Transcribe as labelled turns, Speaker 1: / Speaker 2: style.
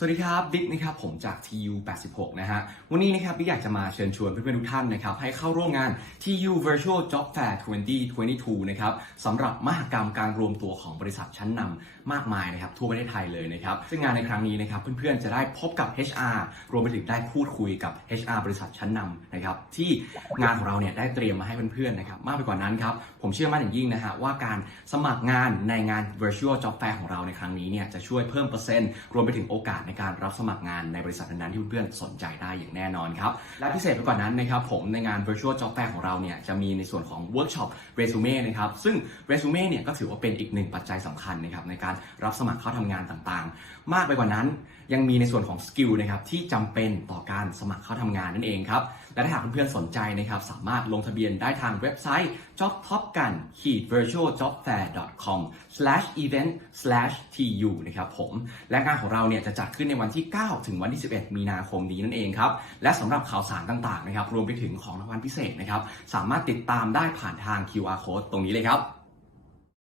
Speaker 1: สวัสดีครับบิ๊กนะครับผมจาก TU 86นะฮะวันนี้นะครับบิ๊กอยากจะมาเชิญชวนเพื่อนๆทุกท่านนะครับให้เข้าร่วมงาน TU Virtual Job Fair 2022 นะครับสำหรับมหกรรมการรวมตัวของบริษัทชั้นนำมากมายนะครับทั่วประเทศไทยเลยนะครับซึ่งงานในครั้งนี้นะครับเพื่อนๆจะได้พบกับ HR รวมไปถึงได้พูดคุยกับ HR บริษัทชั้นนำนะครับที่งานของเราเนี่ยได้เตรียมมาให้เพื่อนๆนะครับมากไปกว่านั้นครับผมเชื่อมั่นอย่างยิ่งนะฮะว่าการสมัครงานในงาน Virtual Job Fair ของเราในครั้งนี้เนี่ยจะช่วยเพิ่มเปอร์เซ็นต์รวมไปถึงโอกาสในการรับสมัครงานในบริษัทนั้นๆที่เพื่อนๆสนใจได้อย่างแน่นอนครับ และพิเศษไปกว่านั้นนะครับผมในงาน Virtual Job Fair ของเราเนี่ยจะมีในส่วนของ Workshop Resume นะครับซึ่ง Resume เนี่ยก็ถือว่าเป็นอีกหนึ่งปัจจัยสำคัญนะครับในการรับสมัครเข้าทำงานต่างๆ มากไปกว่านั้นยังมีในส่วนของสกิลนะครับที่จำเป็นต่อการสมัครเข้าทำงานนั่นเองครับและถ้าหากเพื่อนๆสนใจนะครับสามารถลงทะเบียนได้ทางเว็บไซต์ jobtopgan virtualjobfair.com event tu นะครับผมและงานของเราเนี่ยจะจัดขึ้นในวันที่ 9 ถึงวันที่ 11 มีนาคมนี้นั่นเองครับ และสำหรับข่าวสารต่างๆนะครับ รวมไปถึงของรางวัลพิเศษนะครับ สามารถติดตามได้ผ่านทาง QR code ตรงนี้เลยครับ